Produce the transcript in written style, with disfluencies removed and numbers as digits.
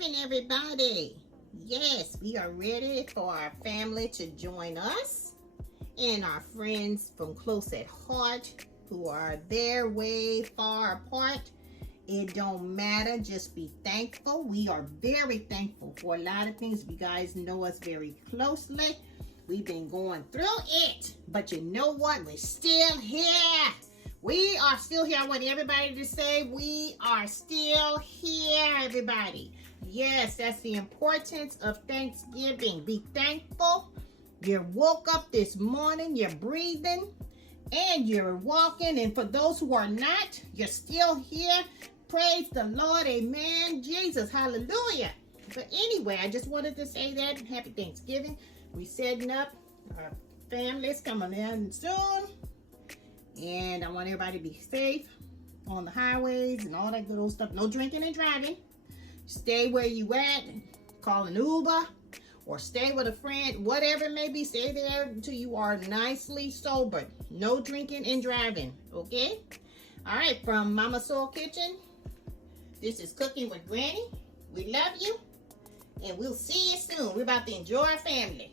Thanksgiving, everybody. Yes, we are ready for our family to join us and our friends from close at heart who are there way far apart. It don't matter, just be thankful. We are very thankful for a lot of things. You guys know us very closely. We've been going through it, but you know what? We're still here. We are still here. I want everybody to say we are still here, everybody. Yes, that's the importance of Thanksgiving. Be thankful. You woke up this morning, you're breathing, and you're walking. And for those who are not, you're still here. Praise the Lord. Amen. Jesus. Hallelujah. But anyway, I just wanted to say that. Happy Thanksgiving. We're setting up. Our family's coming in soon. And I want everybody to be safe on the highways and all that good old stuff. No drinking and driving. Stay where you at. Call an Uber or stay with a friend. Whatever it may be, stay there until you are nicely sober. No drinking and driving. Okay? All right, from Mama Soul Kitchen, this is Cooking with Granny. We love you. And we'll see you soon. We're about to enjoy our family.